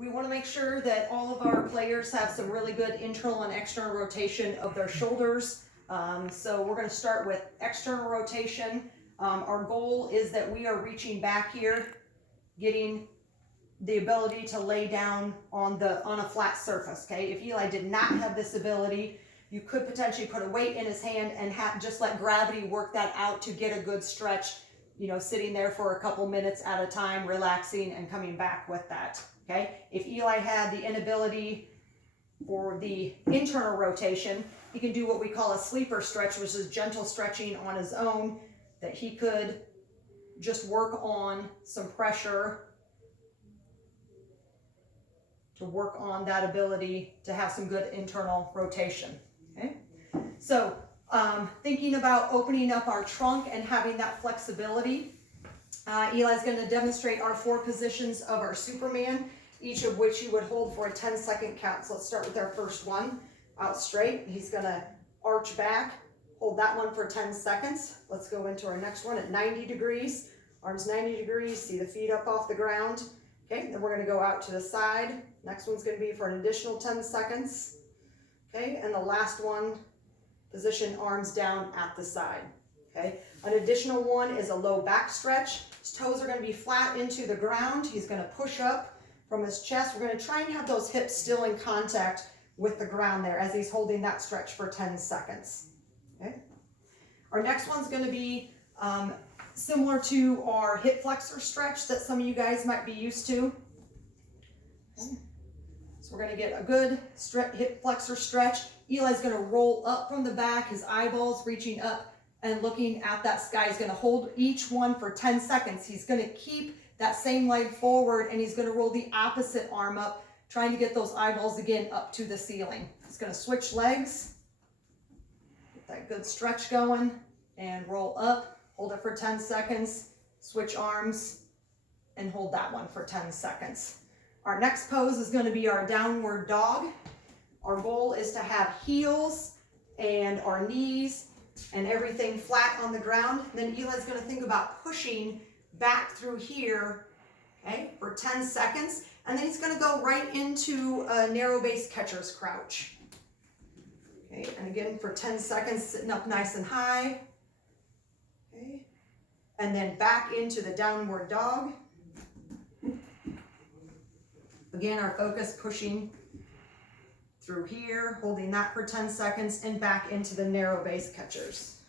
We want to make sure that all of our players have some really good internal and external rotation of their shoulders. So we're going to start with external rotation. Our goal is that we are reaching back here, getting the ability to lay down on a flat surface. Okay, if Eli did not have this ability, you could potentially put a weight in his hand and just let gravity work that out to get a good stretch, you know, sitting there for a couple minutes at a time, relaxing and coming back with that. Okay, if Eli had the inability for the internal rotation, he can do what we call a sleeper stretch, which is gentle stretching on his own, that he could just work on some pressure to work on that ability to have some good internal rotation. Okay, so thinking about opening up our trunk and having that flexibility, Eli's going to demonstrate our 4 positions of our Superman, each of which you would hold for a 10-second count. So let's start with our first one, out straight. He's going to arch back, hold that one for 10 seconds. Let's go into our next one at 90 degrees, arms 90 degrees, see the feet up off the ground. Okay, then we're going to go out to the side. Next one's going to be for an additional 10 seconds. Okay, and the last one, position arms down at the side. Okay, an additional one is a low back stretch. His toes are going to be flat into the ground. He's going to push up from his chest. We're going to try and have those hips still in contact with the ground there as he's holding that stretch for 10 seconds. Okay, our next one's going to be similar to our hip flexor stretch that some of you guys might be used to. Okay. So we're going to get a good hip flexor stretch. Eli's going to roll up from the back, his eyeballs reaching up and looking at that sky. He's going to hold each one for 10 seconds. He's going to keep that same leg forward and he's going to roll the opposite arm up, trying to get those eyeballs again up to the ceiling. He's going to switch legs, get that good stretch going, and roll up, hold it for 10 seconds, switch arms, and hold that one for 10 seconds. Our next pose is going to be our downward dog. Our goal is to have heels and our knees and everything flat on the ground. Then Eli's going to think about pushing back through here, okay, for 10 seconds. And then he's going to go right into a narrow base catcher's crouch. Okay, and again for 10 seconds, sitting up nice and high. Okay, and then back into the downward dog. Again, our focus pushing through here, holding that for 10 seconds, and back into the narrow base catchers.